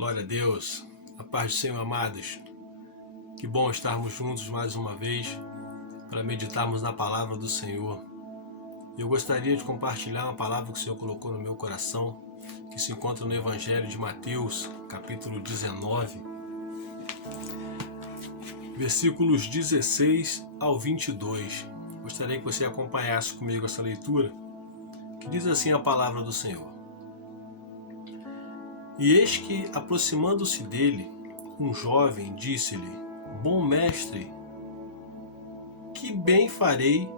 Glória a Deus, a paz do Senhor, amados. Que bom estarmos juntos mais uma vez para meditarmos na palavra do Senhor. Eu gostaria de compartilhar uma palavra que o Senhor colocou no meu coração, que se encontra no Evangelho de Mateus, capítulo 19, versículos 16 ao 22. Gostaria que você acompanhasse comigo essa leitura, que diz assim a palavra do Senhor. E eis que, aproximando-se dele, um jovem disse-lhe: Bom mestre, que bem farei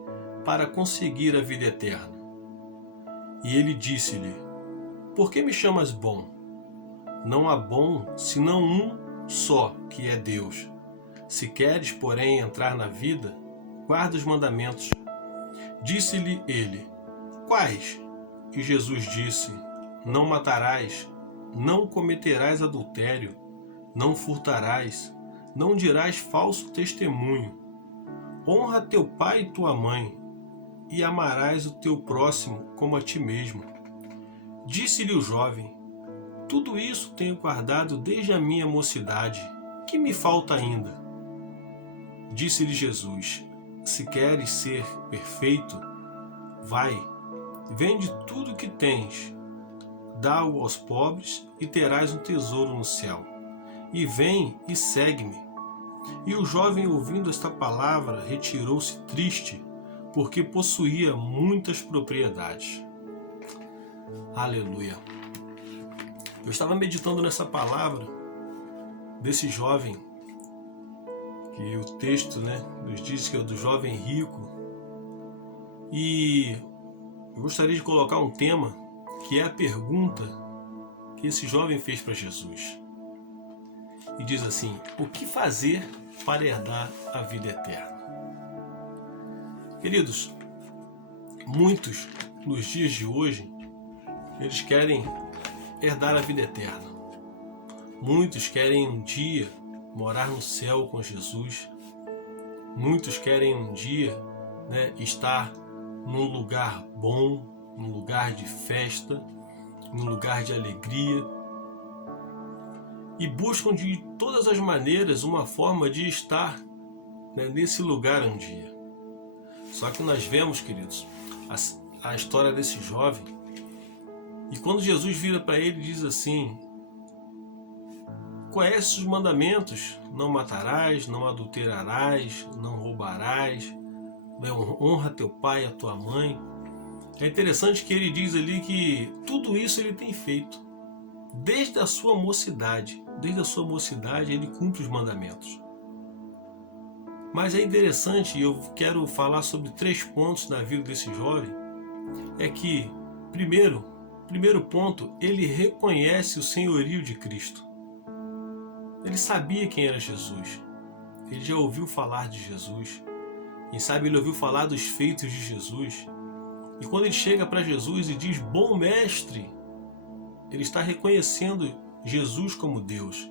para conseguir a vida eterna? E ele disse-lhe: Por que me chamas bom? Não há bom senão um só, que é Deus. Se queres, porém, entrar na vida, guarda os mandamentos. Disse-lhe ele: Quais? E Jesus disse: Não matarás, não cometerás adultério, não furtarás, não dirás falso testemunho. Honra teu pai e tua mãe, e amarás o teu próximo como a ti mesmo. Disse-lhe o jovem: Tudo isso tenho guardado desde a minha mocidade. Que me falta ainda? Disse-lhe Jesus: Se queres ser perfeito, vai, vende tudo o que tens, dá-o aos pobres e terás um tesouro no céu. E vem e segue-me. E o jovem, ouvindo esta palavra, retirou-se triste, porque possuía muitas propriedades. Aleluia. Eu estava meditando nessa palavra desse jovem, que o texto nos diz que é do jovem rico, e eu gostaria de colocar um tema que é a pergunta que esse jovem fez para Jesus. E diz assim: o que fazer para herdar a vida eterna? Queridos, muitos nos dias de hoje, eles querem herdar a vida eterna. Muitos querem um dia morar no céu com Jesus. Muitos querem um dia estar num lugar bom, num lugar de festa, num lugar de alegria, e buscam de todas as maneiras uma forma de estar nesse lugar um dia. Só que nós vemos, queridos, a história desse jovem, e quando Jesus vira para ele e diz assim: Conhece os mandamentos: não matarás, não adulterarás, não roubarás, honra teu pai e a tua mãe. É interessante que ele diz ali que tudo isso ele tem feito desde a sua mocidade. Desde a sua mocidade ele cumpre os mandamentos. Mas é interessante, e eu quero falar sobre 3 pontos na vida desse jovem. É que, primeiro ponto, ele reconhece o senhorio de Cristo. Ele sabia quem era Jesus. Ele já ouviu falar de Jesus. Quem sabe ele ouviu falar dos feitos de Jesus. E quando ele chega para Jesus e diz: Bom mestre, ele está reconhecendo Jesus como Deus.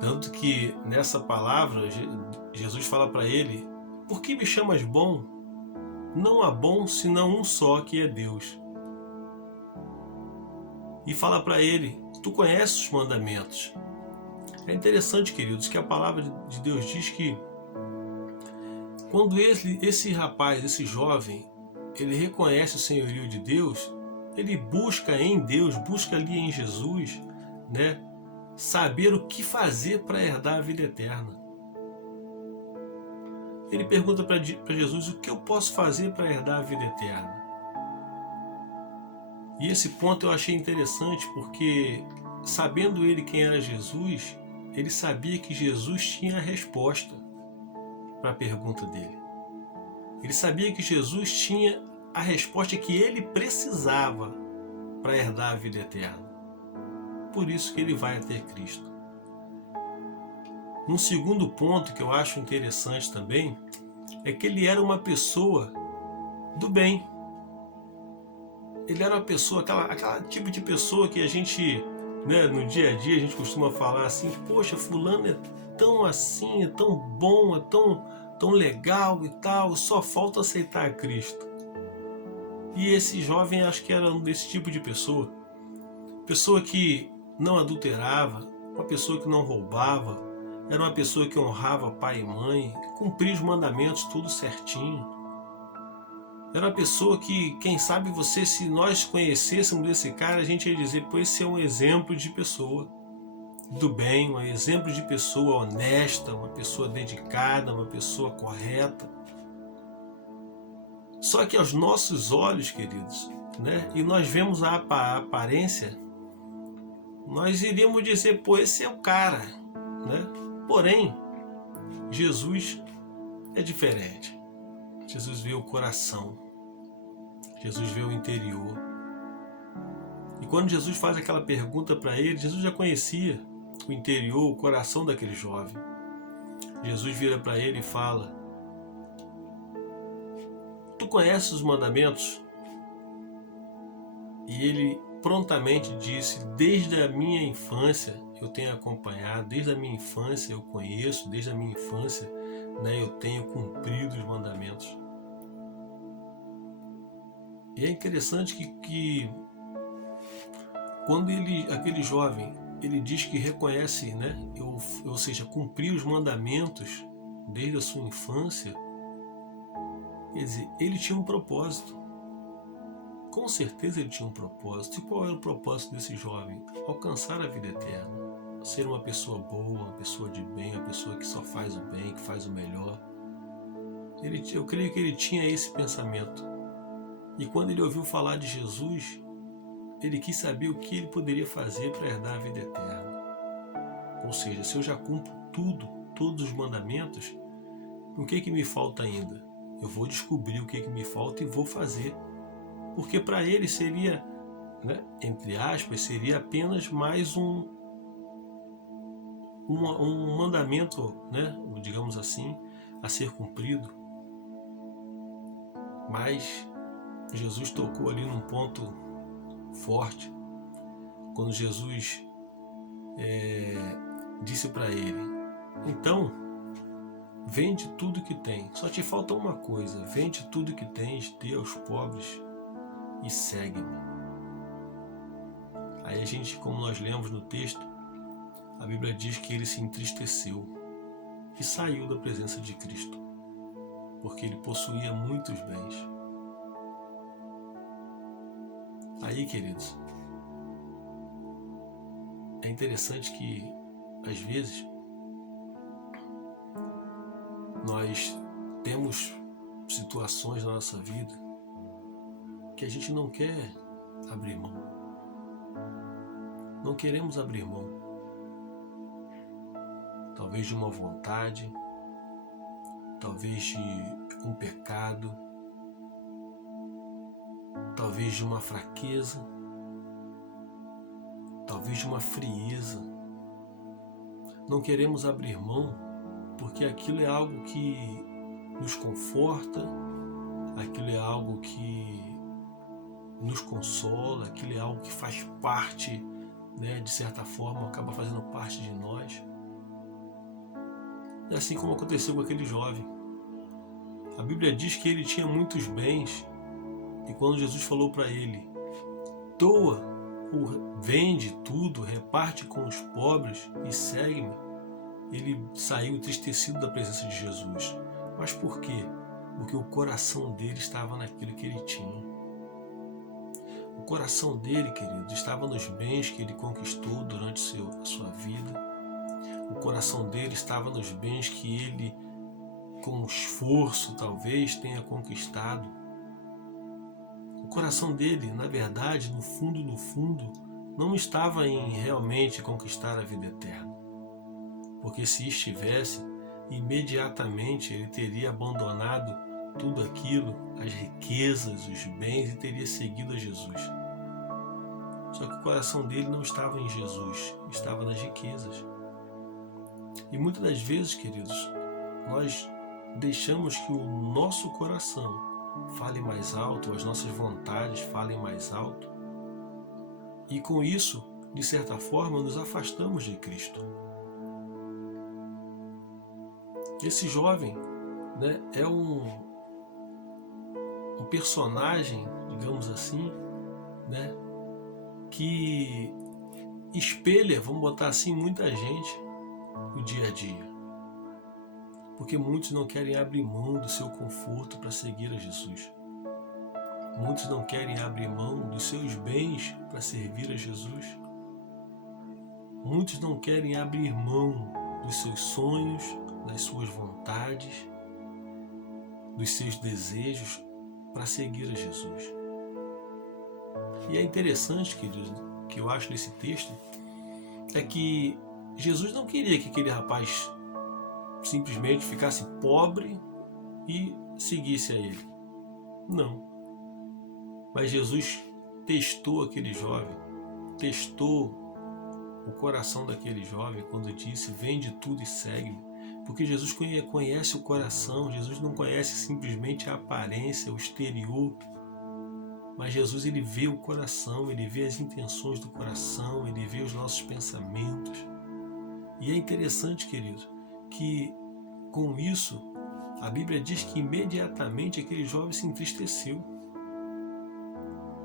Tanto que nessa palavra Jesus fala para ele: Por que me chamas bom? Não há bom senão um só, que é Deus. E fala para ele: Tu conheces os mandamentos. É interessante, queridos, que a palavra de Deus diz que quando esse rapaz, esse jovem, ele reconhece o senhorio de Deus, ele busca em Deus, busca ali em Jesus, saber o que fazer para herdar a vida eterna. Ele pergunta para Jesus: o que eu posso fazer para herdar a vida eterna? E esse ponto eu achei interessante, porque sabendo ele quem era Jesus, ele sabia que Jesus tinha a resposta para a pergunta dele. Ele sabia que Jesus tinha a resposta que ele precisava para herdar a vida eterna. Por isso que ele vai até Cristo. Um segundo ponto que eu acho interessante também é que ele era uma pessoa do bem. Ele era uma pessoa, aquela tipo de pessoa que a gente, no dia a dia, a gente costuma falar assim: poxa, fulano é tão assim, é tão bom, é tão legal e tal, só falta aceitar a Cristo. E esse jovem, acho que era um desse tipo de pessoa. Pessoa que não adulterava, uma pessoa que não roubava, era uma pessoa que honrava pai e mãe, cumpria os mandamentos tudo certinho. Era uma pessoa que, quem sabe você, se nós conhecêssemos esse cara, a gente ia dizer, pô, esse é um exemplo de pessoa do bem, um exemplo de pessoa honesta, uma pessoa dedicada, uma pessoa correta. Só que aos nossos olhos, queridos, né, e nós vemos a aparência, nós iríamos dizer, pô, esse é o cara, né? Porém, Jesus é diferente. Jesus vê o coração. Jesus vê o interior. E quando Jesus faz aquela pergunta para ele, Jesus já conhecia o interior, o coração daquele jovem. Jesus vira para ele e fala: tu conheces os mandamentos? E ele prontamente disse: desde a minha infância eu tenho acompanhado, desde a minha infância eu conheço, desde a minha infância, né, eu tenho cumprido os mandamentos. E é interessante que quando aquele jovem, ele diz que reconhece, né, ou seja, cumprir os mandamentos desde a sua infância, quer dizer, ele tinha um propósito. Com certeza ele tinha um propósito. E qual era o propósito desse jovem? Alcançar a vida eterna. Ser uma pessoa boa, uma pessoa de bem, uma pessoa que só faz o bem, que faz o melhor. Eu creio que ele tinha esse pensamento. E quando ele ouviu falar de Jesus, ele quis saber o que ele poderia fazer para herdar a vida eterna. Ou seja, se eu já cumpro todos os mandamentos, o que me falta ainda? Eu vou descobrir o que me falta e vou fazer. Porque para ele seria, né, entre aspas, seria apenas mais um mandamento, né, digamos assim, a ser cumprido. Mas Jesus tocou ali num ponto forte, quando Jesus disse para ele: então, vende tudo que tem, só te falta uma coisa, vende tudo que tens, dê aos pobres e segue-me. Aí a gente, como nós lemos no texto, a Bíblia diz que ele se entristeceu e saiu da presença de Cristo, porque ele possuía muitos bens. Aí, queridos, é interessante que, às vezes, nós temos situações na nossa vida que a gente não quer abrir mão. Não queremos abrir mão. Talvez de uma vontade, talvez de um pecado, talvez de uma fraqueza, talvez de uma frieza. Não queremos abrir mão porque aquilo é algo que nos conforta, aquilo é algo que nos consola, aquilo é algo que faz parte, né, de certa forma, acaba fazendo parte de nós. E assim como aconteceu com aquele jovem. A Bíblia diz que ele tinha muitos bens, e quando Jesus falou para ele: doa, vende tudo, reparte com os pobres e segue-me, ele saiu entristecido da presença de Jesus. Mas por quê? Porque o coração dele estava naquilo que ele tinha. O coração dele, querido, estava nos bens que ele conquistou durante a sua vida. O coração dele estava nos bens que ele, com esforço, talvez tenha conquistado. O coração dele, na verdade, no fundo, não estava em realmente conquistar a vida eterna. Porque se estivesse, imediatamente ele teria abandonado tudo aquilo, as riquezas, os bens, e teria seguido a Jesus. Só que o coração dele não estava em Jesus, estava nas riquezas. E muitas das vezes, queridos, nós deixamos que o nosso coração fale mais alto, as nossas vontades falem mais alto, e com isso, de certa forma, nos afastamos de Cristo. Esse jovem, né, é um personagem, digamos assim, né, que espelha, vamos botar assim, muita gente no dia a dia. Porque muitos não querem abrir mão do seu conforto para seguir a Jesus. Muitos não querem abrir mão dos seus bens para servir a Jesus. Muitos não querem abrir mão dos seus sonhos, das suas vontades, dos seus desejos para seguir a Jesus. E é interessante, queridos, que eu acho nesse texto, é que Jesus não queria que aquele rapaz simplesmente ficasse pobre e seguisse a ele. Não. Mas Jesus testou aquele jovem, testou o coração daquele jovem quando disse: vende tudo e segue-me. Porque Jesus conhece o coração, Jesus não conhece simplesmente a aparência, o exterior. Mas Jesus, ele vê o coração, ele vê as intenções do coração, ele vê os nossos pensamentos. E é interessante, querido, que com isso, a Bíblia diz que imediatamente aquele jovem se entristeceu.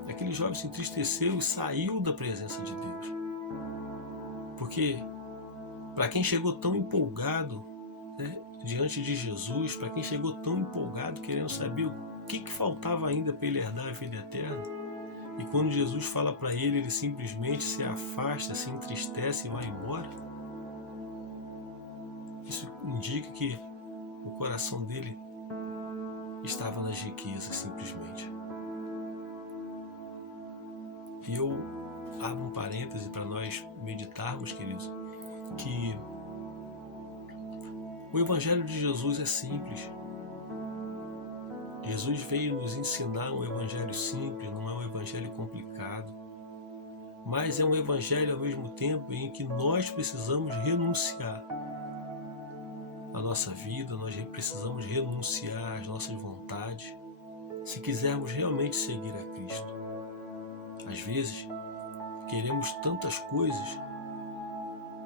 Aquele jovem se entristeceu e saiu da presença de Deus. Porque para quem chegou tão empolgado, né, diante de Jesus, para quem chegou tão empolgado querendo saber o que faltava ainda para ele herdar a vida eterna, e quando Jesus fala para ele, ele simplesmente se afasta, se entristece e vai embora, isso indica que o coração dele estava nas riquezas, simplesmente. E eu abro um parêntese para nós meditarmos, queridos, que o Evangelho de Jesus é simples. Jesus veio nos ensinar um Evangelho simples, não é um Evangelho complicado, mas é um Evangelho ao mesmo tempo em que nós precisamos renunciar à nossa vida, nós precisamos renunciar às nossas vontades, se quisermos realmente seguir a Cristo. Às vezes, queremos tantas coisas,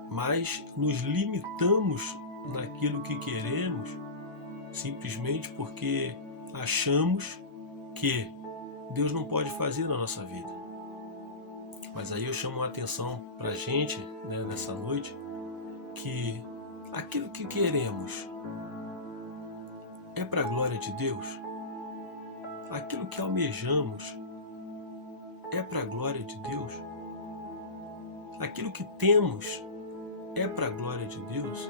mas nos limitamos naquilo que queremos simplesmente porque achamos que Deus não pode fazer na nossa vida. Mas aí eu chamo a atenção para a gente, né, nessa noite, que aquilo que queremos é para a glória de Deus? Aquilo que almejamos é para a glória de Deus? Aquilo que temos é para a glória de Deus?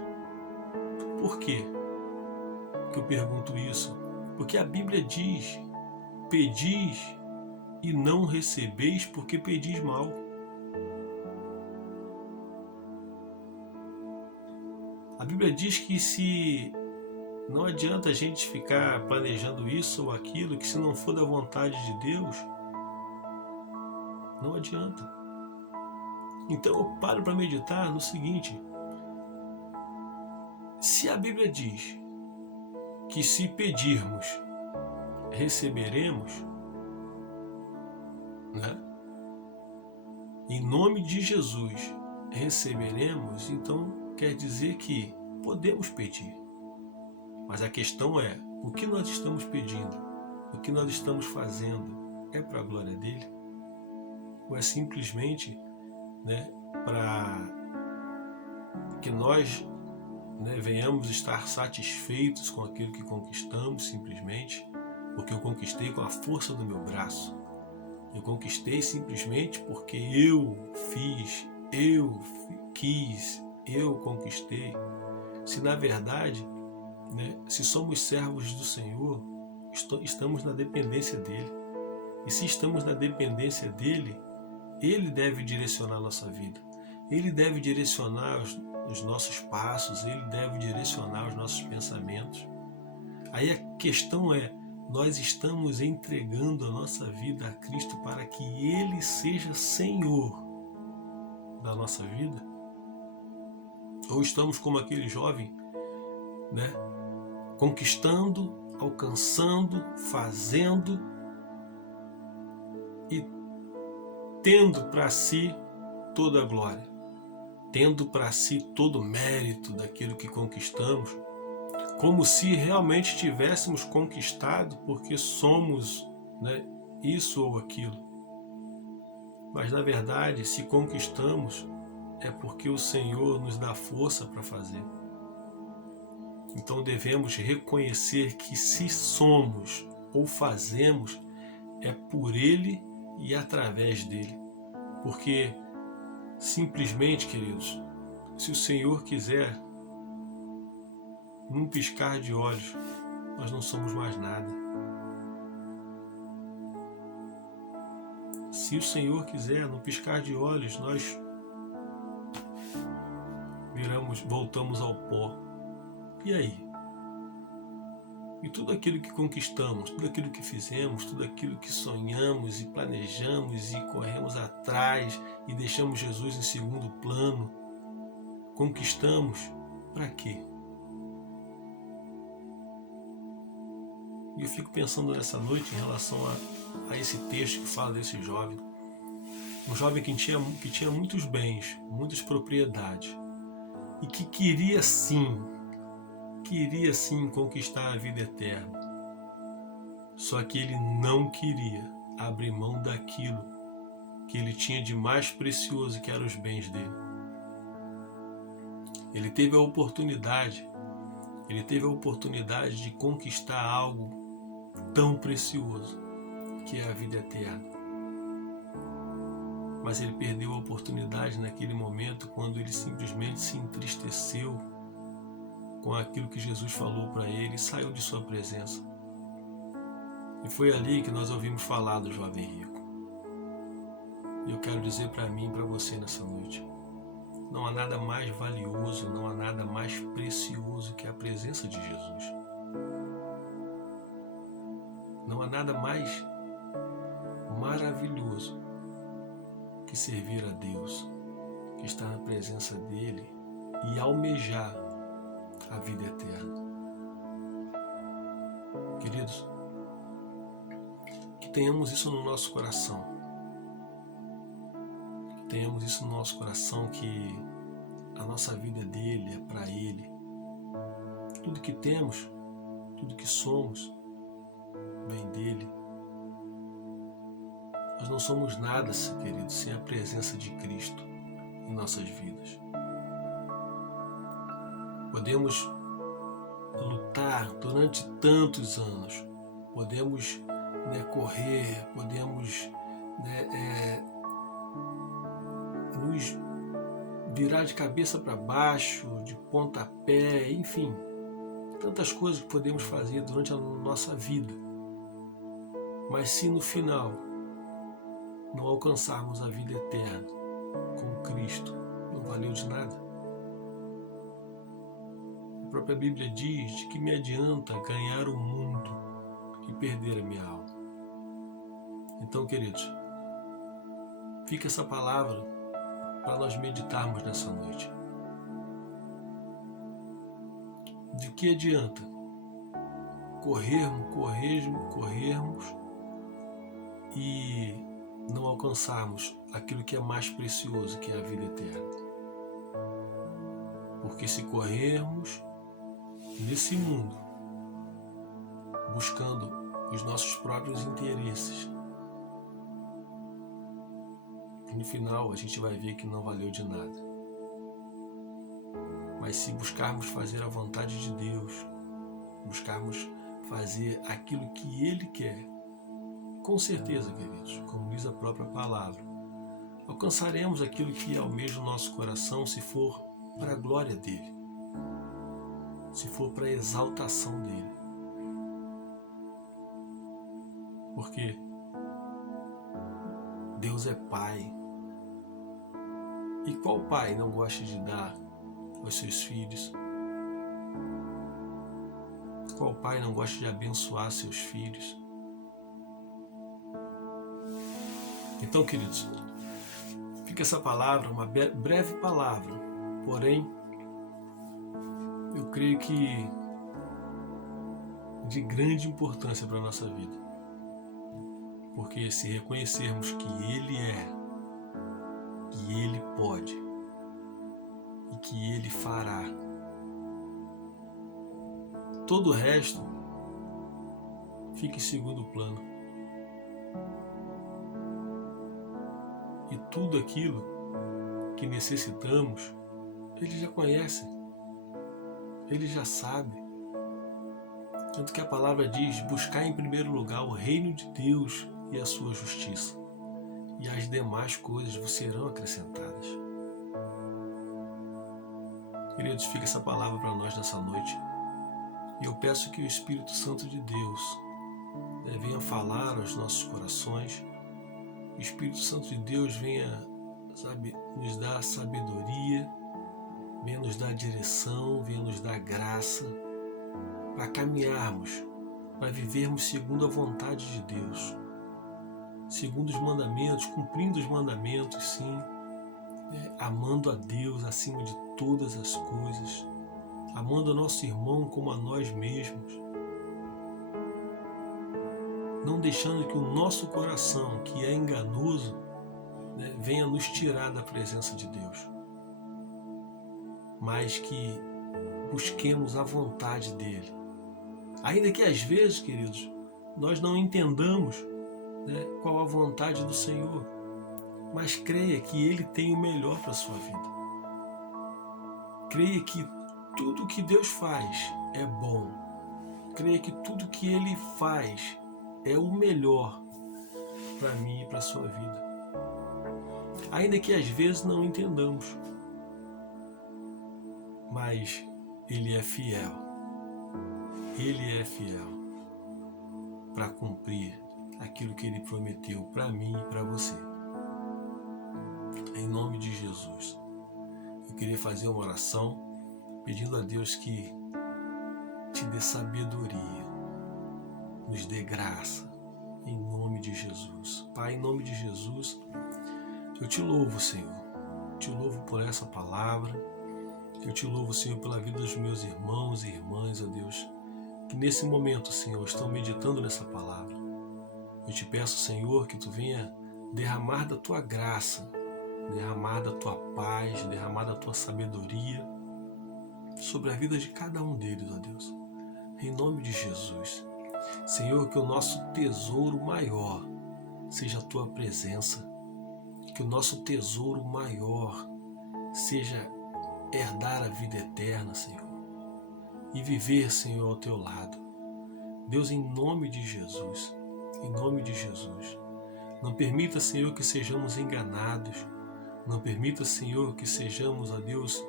Por quê que eu pergunto isso? Porque a Bíblia diz: pedis e não recebeis porque pedis mal. A Bíblia diz que se não adianta a gente ficar planejando isso ou aquilo, que se não for da vontade de Deus, não adianta. Então eu paro para meditar no seguinte: se a Bíblia diz que se pedirmos, receberemos, né? Em nome de Jesus receberemos, então quer dizer que podemos pedir. Mas a questão é, o que nós estamos pedindo, o que nós estamos fazendo, é para a glória dele? Ou é simplesmente, né, para que nós, né, venhamos estar satisfeitos com aquilo que conquistamos, simplesmente porque eu conquistei com a força do meu braço? Eu conquistei simplesmente porque eu fiz, eu quis, eu conquistei. Se na verdade, né, se somos servos do Senhor, estamos na dependência dele. E se estamos na dependência dele, ele deve direcionar a nossa vida. Ele deve direcionar os nossos passos, ele deve direcionar os nossos pensamentos. Aí a questão é, nós estamos entregando a nossa vida a Cristo para que ele seja Senhor da nossa vida? Ou estamos como aquele jovem, né, conquistando, alcançando, fazendo e tendo para si toda a glória, tendo para si todo o mérito daquilo que conquistamos, como se realmente tivéssemos conquistado porque somos, né, isso ou aquilo. Mas na verdade, se conquistamos, é porque o Senhor nos dá força para fazer. Então devemos reconhecer que se somos ou fazemos, é por Ele e através dele. Porque simplesmente, queridos, se o Senhor quiser, num piscar de olhos, nós não somos mais nada. Se o Senhor quiser, no piscar de olhos, nós voltamos ao pó. E aí? E tudo aquilo que conquistamos, tudo aquilo que fizemos, tudo aquilo que sonhamos e planejamos e corremos atrás e deixamos Jesus em segundo plano, conquistamos para quê? E eu fico pensando nessa noite em relação a esse texto que fala desse jovem. Um jovem que tinha muitos bens, muitas propriedades e que queria sim conquistar a vida eterna. Só que ele não queria abrir mão daquilo que ele tinha de mais precioso, que eram os bens dele. Ele teve a oportunidade de conquistar algo tão precioso, que é a vida eterna. Mas ele perdeu a oportunidade naquele momento, quando ele simplesmente se entristeceu com aquilo que Jesus falou para ele e saiu de sua presença. E foi ali que nós ouvimos falar do jovem rico. E eu quero dizer para mim e para você nessa noite: não há nada mais valioso, não há nada mais precioso que a presença de Jesus. Não há nada mais maravilhoso que servir a Deus, que estar na presença dele e almejar a vida eterna. Queridos, que tenhamos isso no nosso coração. Que tenhamos isso no nosso coração, que a nossa vida é dele, é para ele. Tudo que temos, tudo que somos, vem dele. Nós não somos nada, queridos, sem a presença de Cristo em nossas vidas. Podemos lutar durante tantos anos, podemos correr, podemos nos virar de cabeça para baixo, de pontapé, enfim, tantas coisas que podemos fazer durante a nossa vida. Mas se no final não alcançarmos a vida eterna com Cristo, não valeu de nada. A própria Bíblia diz: de que me adianta ganhar o mundo e perder a minha alma. Então, queridos, fica essa palavra para nós meditarmos nessa noite. De que adianta corrermos e não alcançarmos aquilo que é mais precioso, que é a vida eterna? Porque se corrermos nesse mundo buscando os nossos próprios interesses, no final a gente vai ver que não valeu de nada. Mas se buscarmos fazer a vontade de Deus, buscarmos fazer aquilo que Ele quer, com certeza, queridos, como diz a própria palavra, alcançaremos aquilo que almeja o nosso coração, se for para a glória dEle, se for para a exaltação dEle. Porque Deus é Pai. E qual pai não gosta de dar aos seus filhos? Qual pai não gosta de abençoar seus filhos? Então, queridos, fica essa palavra, uma breve palavra, porém, eu creio que de grande importância para a nossa vida. Porque se reconhecermos que Ele é, que Ele pode e que Ele fará, todo o resto fica em segundo plano. E tudo aquilo que necessitamos, Ele já conhece, Ele já sabe. Tanto que a palavra diz: buscar em primeiro lugar o reino de Deus e a sua justiça, e as demais coisas vos serão acrescentadas. Queridos, fica essa palavra para nós nessa noite. E eu peço que o Espírito Santo de Deus venha falar aos nossos corações. O Espírito Santo de Deus venha, nos dar sabedoria, venha nos dar direção, venha nos dar graça para caminharmos, para vivermos segundo a vontade de Deus, segundo os mandamentos, cumprindo os mandamentos, sim, amando a Deus acima de todas as coisas, amando o nosso irmão como a nós mesmos, não deixando que o nosso coração, que é enganoso, venha nos tirar da presença de Deus, mas que busquemos a vontade dEle. Ainda que às vezes, queridos, nós não entendamos qual a vontade do Senhor, mas creia que Ele tem o melhor para a sua vida. Creia que tudo que Deus faz é bom. Creia que tudo que Ele faz é o melhor para mim e para a sua vida. Ainda que às vezes não entendamos, mas Ele é fiel. Ele é fiel para cumprir aquilo que Ele prometeu para mim e para você. Em nome de Jesus, eu queria fazer uma oração pedindo a Deus que te dê sabedoria, nos dê graça, em nome de Jesus. Pai, em nome de Jesus, eu te louvo, Senhor. Te louvo por essa palavra. Eu te louvo, Senhor, pela vida dos meus irmãos e irmãs, ó Deus, que nesse momento, Senhor, estão meditando nessa palavra. Eu te peço, Senhor, que tu venha derramar da tua graça, derramar da tua paz, derramar da tua sabedoria sobre a vida de cada um deles, ó Deus. Em nome de Jesus. Senhor, que o nosso tesouro maior seja a tua presença. Que o nosso tesouro maior seja herdar a vida eterna, Senhor, e viver, Senhor, ao teu lado. Deus, em nome de Jesus, em nome de Jesus, não permita, Senhor, que sejamos enganados. Não permita, Senhor, que sejamos, ó Deus,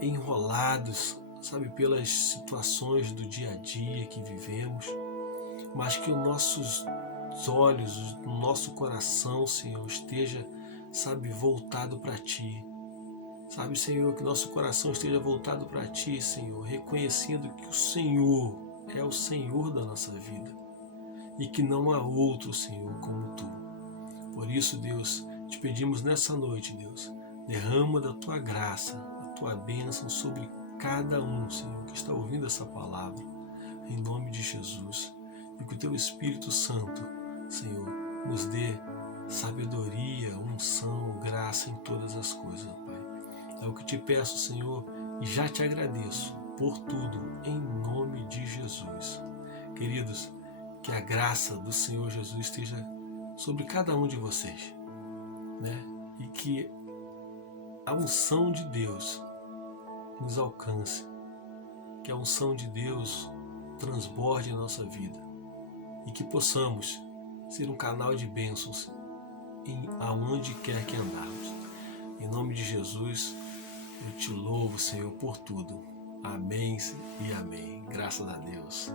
enrolados, pelas situações do dia a dia que vivemos, mas que os nossos olhos, o nosso coração, Senhor, esteja, voltado para Ti. Senhor, que nosso coração esteja voltado para Ti, Senhor, reconhecendo que o Senhor é o Senhor da nossa vida e que não há outro, Senhor, como Tu. Por isso, Deus, te pedimos nessa noite, Deus, derrama da Tua graça, a Tua bênção sobre cada um, Senhor, que está ouvindo essa palavra, em nome de Jesus. E que o Teu Espírito Santo, Senhor, nos dê sabedoria, unção, graça em todas as coisas, Pai. É o que te peço, Senhor, e já te agradeço por tudo, em nome de Jesus. Queridos, que a graça do Senhor Jesus esteja sobre cada um de vocês, e que a unção de Deus nos alcance, que a unção de Deus transborde em nossa vida e que possamos ser um canal de bênçãos aonde quer que andarmos. Em nome de Jesus, eu te louvo, Senhor, por tudo. Amém e amém. Graças a Deus.